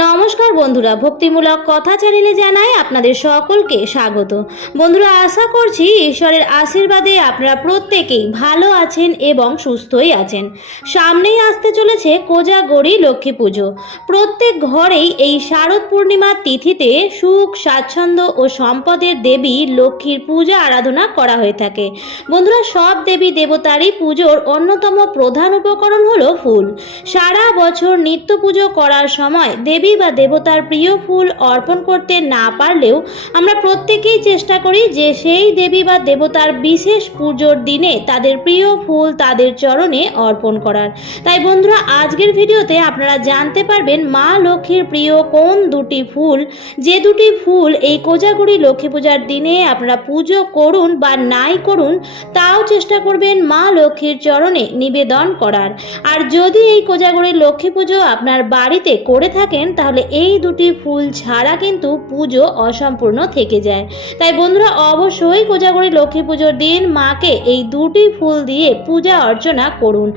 নমস্কার বন্ধুরা, ভক্তিমূলক কথা চ্যানেলে জানাই আপনাদের সকলকে স্বাগত। বন্ধুরা, আশা করছি ঈশ্বরের আশীর্বাদে আপনারা প্রত্যেকেই ভালো আছেন এবং সুস্থই আছেন। সামনেই আসতে চলেছে কোজাগরি লক্ষ্মী পুজো। প্রত্যেক ঘরেই এই শারদ পূর্ণিমার তিথিতে সুখ, স্বাচ্ছন্দ্য ও সম্পদের দেবী লক্ষ্মীর পূজা আরাধনা করা হয়ে থাকে। বন্ধুরা, সব দেবী দেবতারই পুজোর অন্যতম প্রধান উপকরণ হলো ফুল। সারা বছর নিত্য পুজো করার সময় দেবী বা দেবতার প্রিয় ফুল অর্পণ করতে না পারলেও আমরা প্রত্যেকেই চেষ্টা করি যে সেই দেবী বা দেবতার বিশেষ পুজোর দিনে তাদের প্রিয় ফুল তাদের চরণে অর্পণ করার। তাই বন্ধুরা, আজকের ভিডিওতে আপনারা জানতে পারবেন মা লক্ষ্মীর প্রিয় কোন দুটি ফুল। যে দুটি ফুল এই কোজাগুড়ি লক্ষ্মী পূজার দিনে আপনারা পুজো করুন বা নাই করুন, তাও চেষ্টা করবেন মা লক্ষ্মীর চরণে নিবেদন করার। আর যদি এই কোজাগরীর লক্ষ্মী পুজো আপনার বাড়িতে করে থাকেন তাহলে এই দুটি ফুল ছাড়া কিন্তু পুজো অসম্পূর্ণ থেকে যায়। তাই বন্ধুরা, অবশ্যই কোজাগরী লক্ষ্মী পুজোর দিন মাকে এই দুটি ফুল দিয়ে পূজা অর্চনা করুন।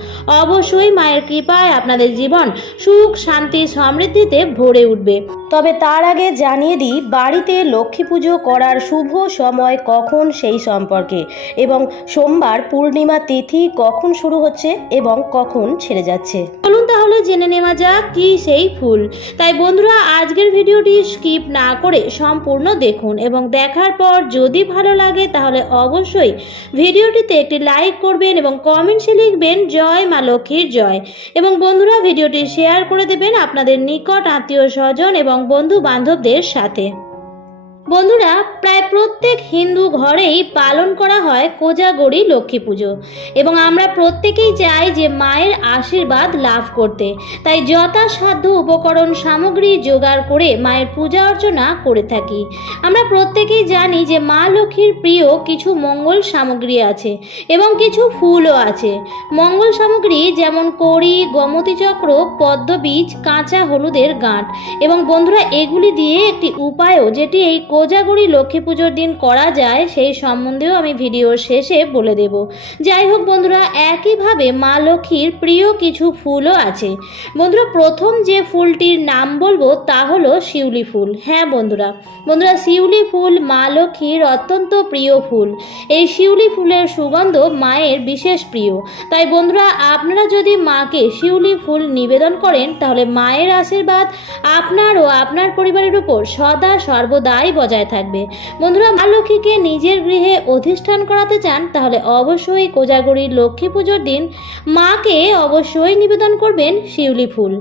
অবশ্যই মায়ের কৃপায় আপনাদের জীবন সুখ, শান্তি, সমৃদ্ধিতে ভরে উঠবে। তবে তার আগে জানিয়ে দিই, বাড়িতে লক্ষ্মী পুজো করার শুভ সময় কখন সেই সম্পর্কে এবং সোমবার পূর্ণিমা তিথি কখন শুরু হচ্ছে এবং কখন ছেড়ে যাচ্ছে। চলুন তাহলে জেনে নেওয়া যাক কি সেই ফুল। তাই বন্ধুরা, আজকের ভিডিওটি স্কিপ না করে সম্পূর্ণ দেখুন এবং দেখার পর যদি ভালো লাগে তাহলে অবশ্যই ভিডিওটিতে একটি লাইক করবেন এবং কমেন্টসে লিখবেন, জয় মা লক্ষ্মীর জয়। এবং বন্ধুরা, ভিডিওটি শেয়ার করে দেবেন আপনাদের নিকট আত্মীয় স্বজন এবং বন্ধু বান্ধবদের সাথে। বন্ধুরা, প্রায় প্রত্যেক হিন্দু ঘরেই পালন করা হয় কোজাগরি লক্ষ্মী পুজো। এবং আমরা প্রত্যেকেই চাই যে মায়ের আশীর্বাদ লাভ করতে। তাই যথাসাধ্য উপকরণ সামগ্রী জোগাড় করে মায়ের পূজা অর্চনা করে থাকি। আমরা প্রত্যেকেই জানি যে মা লক্ষ্মীর প্রিয় কিছু মঙ্গল সামগ্রী আছে এবং কিছু ফুলও আছে। মঙ্গল সামগ্রী যেমন কড়ি গমতি চক্র পদ্মবীজ, কাঁচা হলুদের গাঁট। এবং বন্ধুরা, এগুলি দিয়ে একটি উপায়ও, যেটি এই কোজাগরি লক্ষ্মী পুজোর দিন করা যায়, সেই সম্বন্ধেও আমি ভিডিওর শেষে বলে দেব। যাই হোক বন্ধুরা, একইভাবে মা লক্ষ্মীর প্রিয় কিছু ফুলও আছে। বন্ধুরা, প্রথম যে ফুলটির নাম বলব তা হলো শিউলি ফুল। হ্যাঁ বন্ধুরা বন্ধুরা, শিউলি ফুল মা লক্ষ্মীর অত্যন্ত প্রিয় ফুল। এই শিউলি ফুলের সুগন্ধ মায়ের বিশেষ প্রিয়। তাই বন্ধুরা, আপনারা যদি মাকে শিউলি ফুল নিবেদন করেন, তাহলে মায়ের আশীর্বাদ আপনার ও আপনার পরিবারের উপর সদা সর্বদাই বজায় থাকবে। বন্ধুরা, মা লক্ষ্মীকে নিজের গৃহে অধিষ্ঠান করাতে চান, তাহলে অবশ্যই কোজাগরীর লক্ষ্মী পুজোর দিন মাকে অবশ্যই নিবেদন করবেন শিউলি ফুল।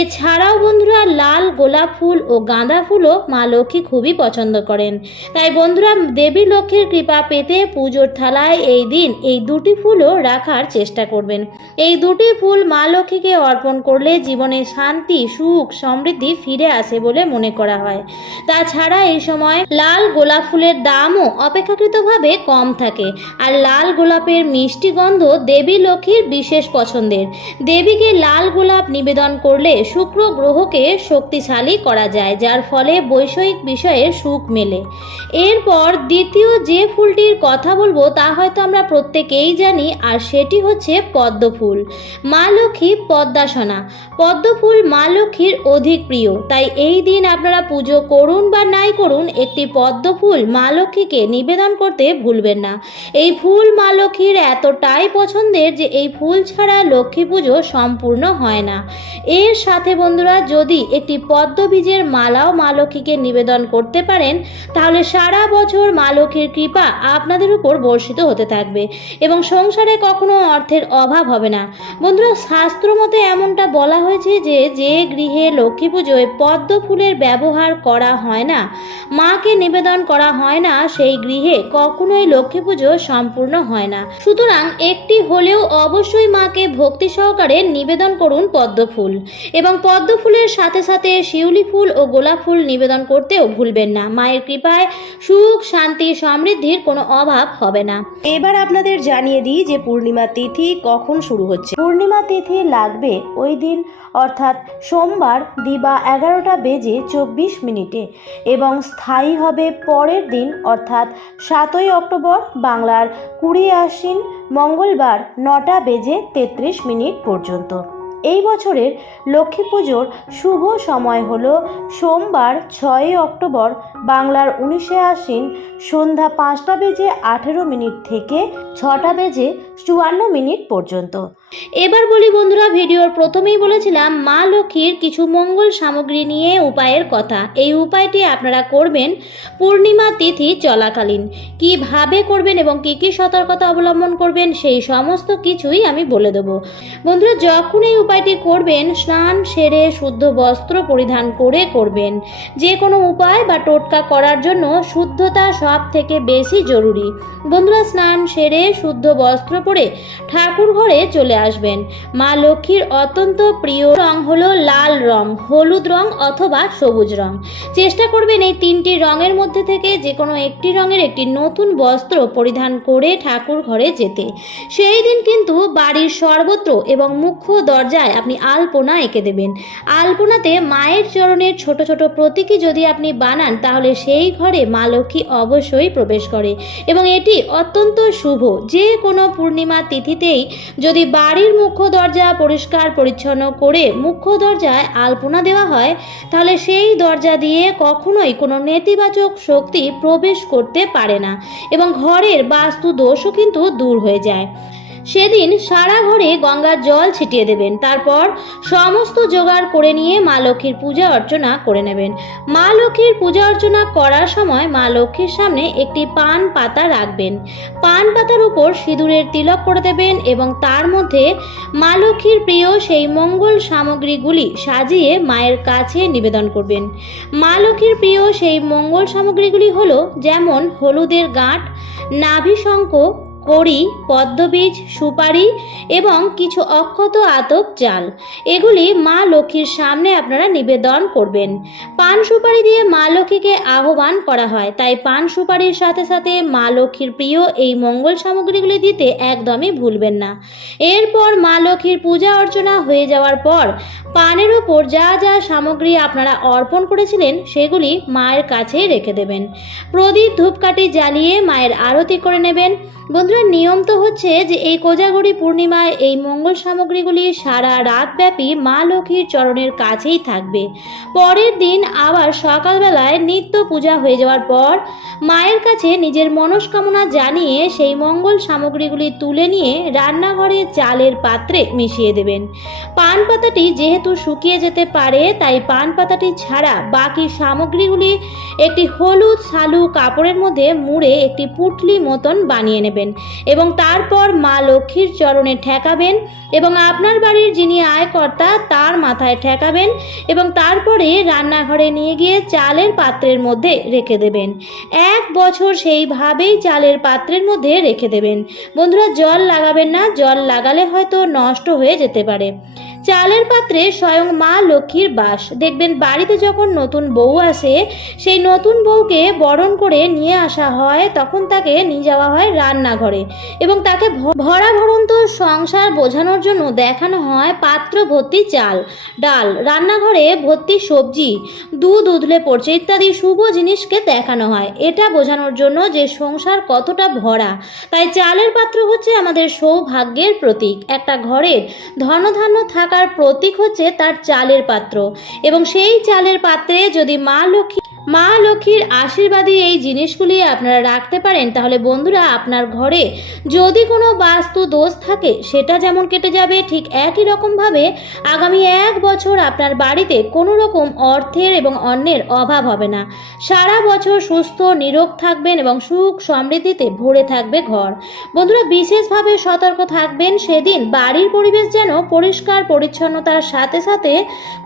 এছাড়াও বন্ধুরা, লাল গোলাপ ফুল ও গাঁদা ফুলও মা লক্ষ্মী খুবই পছন্দ করেন। তাই বন্ধুরা, দেবী লক্ষ্মীর কৃপা পেতে পুজোর থালায় এই দিন এই দুটি ফুলও রাখার চেষ্টা করবেন। এই দুটি ফুল মা লক্ষ্মীকে অর্পণ করলে জীবনে শান্তি, সুখ, সমৃদ্ধি ফিরে আসে বলে মনে করা হয়। তাছাড়া এই সময় লাল গোলাপ ফুলের দামও অপেক্ষাকৃতভাবে কম থাকে। আর লাল গোলাপের মিষ্টি গন্ধ দেবী লক্ষ্মীর বিশেষ পছন্দের। দেবীকে লাল গোলাপ নিবেদন করলে শুক্র গ্রহকে শক্তিশালী করা যায়, যার ফলে বৈষয়িক বিষয়ে সুখ মেলে। এরপর দ্বিতীয় যে ফুলটির কথা বলব, তা হয়তো আমরা প্রত্যেকেই জানি, আর সেটি হচ্ছে পদ্ম ফুল। মা লক্ষ্মী পদ্মাসনা। পদ্ম ফুল মা লক্ষ্মীর অধিক প্রিয়, তাই এই দিন আপনারা পুজো করুন বা নাই করুন একটি পদ্ম ফুল মা লক্ষ্মীকে নিবেদন করতে ভুলবেন না। এই ফুল মা লক্ষ্মীর এতটাই পছন্দের যে এই ফুল ছাড়া লক্ষ্মী পুজো সম্পূর্ণ হয় না। এর সাথে বন্ধুরা, যদি একটি পদ্ম বীজের মালাও মা লক্ষ্মীকে নিবেদন করতে পারেন, তাহলে সারা বছর মা লক্ষ্মীর কৃপা আপনাদের উপর বর্ষিত হতে থাকবে এবং সংসারে কখনো অর্থের অভাব হবে না। বন্ধুরা, শাস্ত্র মতে এমনটা বলা হয়েছে যে যে গৃহে লক্ষ্মী পুজোয় পদ্ম ফুলের ব্যবহার করা হয় না মাকে নিবেদন করা হয় না সেই গৃহে কখনোই লক্ষ্মী পুজো সম্পূর্ণ হয় না। সুতরাং একটি হলেও অবশ্যই মাকে ভক্তি সহকারে নিবেদন করুন পদ্ম ফুল এবং পদ্ম ফুলের সাথে সাথে শিউলি ফুল ও গোলাপ ফুল নিবেদন করতেও ভুলবেন না। মায়ের কৃপায় সুখ শান্তি সমৃদ্ধির কোনো অভাব হবে না। এবার আপনাদের জানিয়ে দিই যে পূর্ণিমা তিথি কখন শুরু হচ্ছে। পূর্ণিমা তিথি লাগবে ওই দিন অর্থাৎ সোমবার দিবা এগারোটা বেজে চব্বিশ মিনিটে। এবং স্থায়ী হবে পরের দিন, অর্থাৎ সাতই অক্টোবর বাংলার কুড়ি আশ্বিন মঙ্গলবার নটা বেজে তেত্রিশ মিনিট পর্যন্ত। এই বছরের লক্ষ্মী পুজোর শুভ সময় হল সোমবার ছয়ই অক্টোবর বাংলার উনিশে আশ্বিন সন্ধ্যা পাঁচটা বেজে আঠেরো মিনিট থেকে ছটা বেজে চুয়ান্ন মিনিট পর্যন্ত। এবার বলি বন্ধুরা, ভিডিওর প্রথমেই বলেছিলাম, মা লক্ষ্মীর কিছু মঙ্গল সামগ্রী নিয়ে উপায়ের কথা। এই উপায়টি আপনারা করবেন পূর্ণিমা তিথি চলাকালীন। কীভাবে করবেন এবং কী কী সতর্কতা অবলম্বন করবেন, সেই সমস্ত কিছুই আমি বলে দেবো। বন্ধুরা, যখন এই উপায়টি করবেন, স্নান সেরে শুদ্ধ বস্ত্র পরিধান করে করবেন। যে কোনো উপায় বা টোটকা করার জন্য শুদ্ধতা সব থেকে বেশি জরুরি। বন্ধুরা, স্নান সেরে শুদ্ধ বস্ত্র পরে ঠাকুর ঘরে চলে আসবেন। মা লক্ষ্মীর অত্যন্ত প্রিয় রং হলো লাল রং, হলুদ রং অথবা সবুজ রং। চেষ্টা করবেন এই তিনটি রঙের মধ্যে থেকে যে কোনো একটি রঙের একটি নতুন বস্ত্র পরিধান করে ঠাকুর ঘরে যেতে। সেই দিন কিন্তু বাড়ির সর্বত্র এবং মুখ্য দরজায় আপনি আলপনা এঁকে দেবেন। আলপনাতে মায়ের চরণের ছোট ছোট প্রতীকী যদি আপনি বানান, তাহলে সেই ঘরে মা লক্ষ্মী অবশ্যই প্রবেশ করে। এবং এটি অত্যন্ত শুভ। যে কোনো পূর্ণিমা তিথিতেই যদি বাড়ির মুখ্য দরজা পরিষ্কার পরিচ্ছন্ন করে মুখ্য দরজায় আলপনা দেওয়া হয়, তাহলে সেই দরজা দিয়ে কখনোই কোনো নেতিবাচক শক্তি প্রবেশ করতে পারে না। এবং ঘরের বাস্তু দোষও কিন্তু দূর হয়ে যায়। সেদিন সারা ঘরে গঙ্গার জল ছিটিয়ে দেবেন। তারপর সমস্ত জোগাড় করে নিয়ে মা লক্ষ্মীর পূজা অর্চনা করে নেবেন। মা লক্ষ্মীর পূজা অর্চনা করার সময় মা লক্ষ্মীর সামনে একটি পান পাতা রাখবেন। পান পাতার উপর সিঁদুরের তিলক করে দেবেন এবং তার মধ্যে মা লক্ষ্মীর প্রিয় সেই মঙ্গল সামগ্রীগুলি সাজিয়ে মায়ের কাছে নিবেদন করবেন। মা লক্ষ্মীর প্রিয় সেই মঙ্গল সামগ্রীগুলি হলো যেমন হলুদের গাঁট, নাভিশঙ্খ কড়ি, পদ্মবীজ, সুপারি এবং কিছু অক্ষত আতপ চাল এগুলি মা লক্ষ্মীর সামনে আপনারা নিবেদন করবেন। পান সুপারি দিয়ে মা লক্ষ্মীকে আহ্বান করা হয়। তাই পান সুপারির সাথে সাথে মা লক্ষ্মীর প্রিয় এই মঙ্গল সামগ্রীগুলি দিতে একদমই ভুলবেন না। এরপর মা লক্ষ্মীর পূজা অর্চনা হয়ে যাওয়ার পর পানের ওপর যা যা সামগ্রী আপনারা অর্পণ করেছিলেন সেগুলি মায়ের কাছেই রেখে দেবেন। প্রদীপ ধূপকাঠি জ্বালিয়ে মায়ের আরতি করে নেবেন। বন্ধুরা, নিয়ম তো হচ্ছে যে এই কোজাগরি পূর্ণিমায় এই মঙ্গল সামগ্রীগুলি সারা রাত ব্যাপী মা লক্ষ্মীর চরণের কাছেই থাকবে। পরের দিন আবার সকালবেলায় নিত্য পূজা হয়ে যাওয়ার পর মায়ের কাছে নিজের মনস্কামনা জানিয়ে সেই মঙ্গল সামগ্রীগুলি তুলে নিয়ে রান্নাঘরে চালের পাত্রে মিশিয়ে দেবেন। পান পাতাটি যেহেতু শুকিয়ে যেতে পারে, তাই পান পাতাটি ছাড়া বাকি সামগ্রীগুলি একটি হলুদ শালু কাপড়ের মধ্যে মুড়ে একটি পুটলি মতন বানিয়ে নেবেন। এবং তারপর মা লক্ষ্মীর চরণে ঠেকাবেন এবং আপনার বাড়ির যিনি আয়কর্তা তার মাথায় ঠেকাবেন এবং তারপরে রান্নাঘরে নিয়ে গিয়ে চালের পাত্রের মধ্যে রেখে দেবেন। এক বছর সেইভাবেই চালের পাত্রের মধ্যে রেখে দেবেন। বন্ধুরা, জল লাগাবেন না, জল লাগালে হয়তো নষ্ট হয়ে যেতে পারে। চালের পাত্রে স্বয়ং মা লক্ষ্মীর বাস। দেখবেন বাড়িতে যখন নতুন বউ আসে, সেই নতুন বউকে বরণ করে নিয়ে আসা হয়, তখন তাকে নিয়ে যাওয়া হয় রান্নাঘরে। এবং তাকে ভরা ভরন্ত সংসার বোঝানোর জন্য দেখানো হয় পাত্র ভর্তি চাল, ডাল, রান্নাঘরে ভর্তি সবজি, দুধ উধলে পড়ছে ইত্যাদি শুভ জিনিসকে দেখানো হয়। এটা বোঝানোর জন্য যে সংসার কতটা ভরা। তাই চালের পাত্র হচ্ছে আমাদের সৌভাগ্যের প্রতীক। একটা ঘরের ধনধান্য থাকার প্রতীক হচ্ছে তার চালের পাত্র। এবং সেই চালের পাত্রে যদি মা লক্ষ্মী মা লক্ষ্মীর আশীর্বাদী এই জিনিসগুলি আপনারা রাখতে পারেন, তাহলে বন্ধুরা আপনার ঘরে যদি কোনো বাস্তু দোষ থাকে, সেটা যেমন কেটে যাবে, ঠিক একই রকমভাবে আগামী এক বছর আপনার বাড়িতে কোনো রকম অর্থের এবং অন্যের অভাব হবে না। সারা বছর সুস্থ, নিরোগ থাকবেন এবং সুখ সমৃদ্ধিতে ভরে থাকবে ঘর। বন্ধুরা, বিশেষভাবে সতর্ক থাকবেন, সেদিন বাড়ির পরিবেশ যেন পরিষ্কার, পরিচ্ছন্নতার সাথে সাথে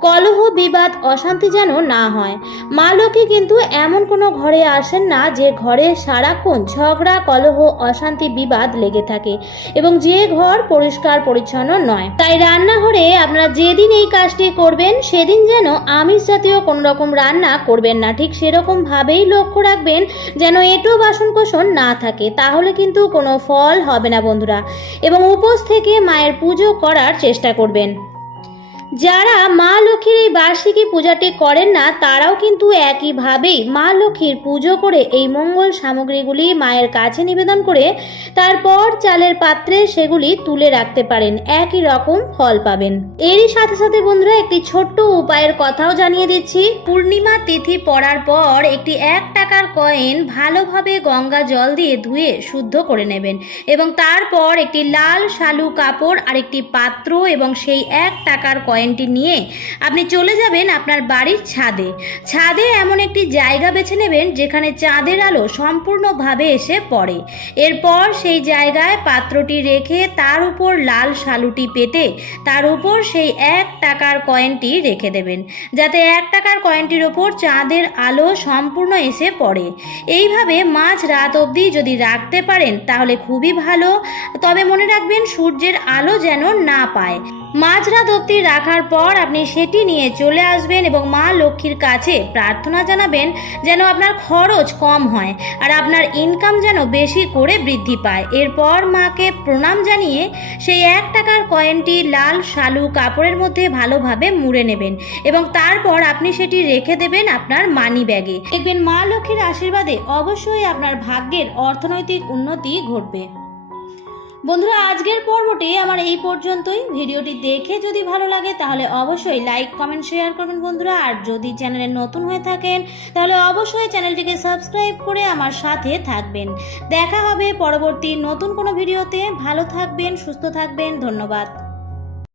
কলহ, বিবাদ, অশান্তি যেন না হয়। মা লক্ষ্মী কিন্তু এমন কোনো ঘরে আসেন না যে ঘরে সারাক্ষণ ঝগড়া, কলহ, অশান্তি, বিবাদ লেগে থাকে এবং যে ঘর পরিষ্কার, পরিচ্ছন্ন নয়। তাই রান্নাঘরে আপনারা যেদিন এই কাজটি করবেন, সেদিন যেন আমিষ জাতীয় কোনো রকম রান্না করবেন না। ঠিক সেরকম ভাবেই লক্ষ্য রাখবেন যেন এটো বাসন কোসন না থাকে। তাহলে কিন্তু কোনো ফল হবে না বন্ধুরা। এবং উপোস থেকে মায়ের পুজো করার চেষ্টা করবেন। যারা মা লক্ষ্মীর এই বার্ষিকী পূজাটি করেন না, তারাও কিন্তু একইভাবেই মা লক্ষ্মীর পুজো করে এই মঙ্গল সামগ্রীগুলি মায়ের কাছে নিবেদন করে তারপর চালের পাত্রে সেগুলি তুলে রাখতে পারেন। একই রকম ফল পাবেন। এরই সাথে সাথে বন্ধুরা একটি ছোট্ট উপায়ের কথাও জানিয়ে দিচ্ছি। পূর্ণিমা তিথি পড়ার পর একটি এক টাকার কয়েন ভালোভাবে গঙ্গা জল দিয়ে ধুয়ে শুদ্ধ করে নেবেন এবং তারপর একটি লাল শালু কাপড় আর একটি পাত্র এবং সেই এক টাকার কয়েনটি নিয়ে আপনি চলে যাবেন আপনার বাড়ির ছাদে। ছাদে এমন একটি জায়গা বেছে নেবেন যেখানে চাঁদের আলো সম্পূর্ণভাবে এসে পড়ে। এরপর সেই জায়গায় পাত্রটি রেখে তার উপর লাল শালুটি পেতে তার উপর সেই এক টাকার কয়েনটি রেখে দেবেন। যাতে এক টাকার কয়েনটির ওপর চাঁদের আলো সম্পূর্ণ এসে পড়ে। এইভাবে মাঝ রাত অবধি যদি রাখতে পারেন তাহলে খুবই ভালো। তবে মনে রাখবেন সূর্যের আলো যেন না পায়। মাঝরাত অবধি রাখার পর আপনি সেটি নিয়ে চলে আসবেন এবং মা লক্ষ্মীর কাছে প্রার্থনা জানাবেন যেন আপনার খরচ কম হয় আর আপনার ইনকাম যেন বেশি করে বৃদ্ধি পায়। এরপর মাকে প্রণাম জানিয়ে সেই এক টাকার কয়েনটি লাল শালু কাপড়ের মধ্যে ভালোভাবে মুড়ে নেবেন এবং তারপর আপনি সেটি রেখে দেবেন আপনার মানি ব্যাগে দেখবেন মা লক্ষ্মীর আশীর্বাদে অবশ্যই আপনার ভাগ্যের অর্থনৈতিক উন্নতি ঘটবে। বন্ধুরা, আজকের পর্বটি আমার এই পর্যন্তই। ভিডিওটি দেখে যদি ভালো লাগে, তাহলে অবশ্যই লাইক কমেন্ট শেয়ার করবেন বন্ধুরা। আর যদি চ্যানেলে নতুন হয়ে থাকেন, তাহলে অবশ্যই চ্যানেলটিকে সাবস্ক্রাইব করে আমার সাথে থাকবেন। দেখা হবে পরবর্তী নতুন কোনো ভিডিওতে। ভালো থাকবেন, সুস্থ থাকবেন। ধন্যবাদ।